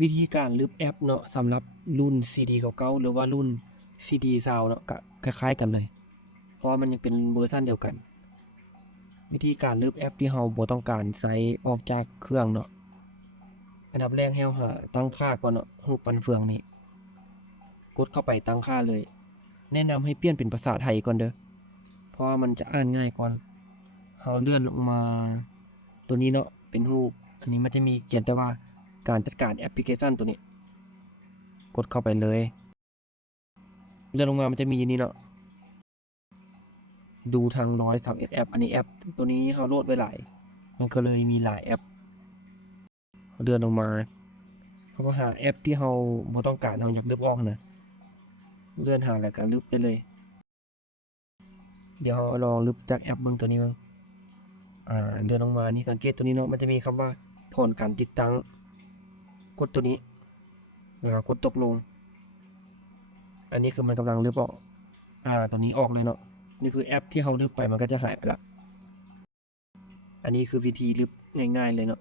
วิธีการลบแอปเนาะสำหรับรุ่น CD เก่าๆหรือว่ารุ่น CD Sound เนาะก็คล้ายๆกันเลยเพราะมันยังเป็นเวอร์ชันเดียวกันวิธีการลบแอปที่เราบ่ต้องการใช้ออกจากเครื่องเนาะอันดับแรกให้เราหาตั้งค่าก่อนเนาะรูปฟันเฟืองนี่กดเข้าไปตั้งค่าเลยแนะนำให้เปลี่ยนเป็นภาษาไทยก่อนเด้อเพราะว่ามันจะอ่านง่ายก่อนเราเลื่อนลงมาตัวนี้เนาะเป็นรูปอันนี้มันจะมีเขียนแต่ว่าการจัดการแอปพลิเคชันตัวนี้กดเข้าไปเลยเลื่อนลงมามันจะมีนี่เนาะดูทาง131แอปอันนี้แอปตัวนี้เราโหลดไว้หลายมันก็เลยมีหลายแอปเลื่อนลงมาเราก็หาแอปที่เราบ่ต้องการเราอยากลบออกนะเลื่อนหาแล้วก็ลบได้เลยเดี๋ยวเราลองลบจากแอปเบิ่งตัวนี้เบิ่งเลื่อนลงมานี่สังเกตตัวนี้เนาะมันจะมีคำว่าถอนการติดตั้งกดตัวนี้แล้วก็กดตกลงอันนี้คือมันกำลังลบออกตัวนี้ออกเลยเนาะนี่คือแอปที่เราลบไปมันก็จะหายไปละอันนี้คือวิธีลบง่ายๆเลยเนาะ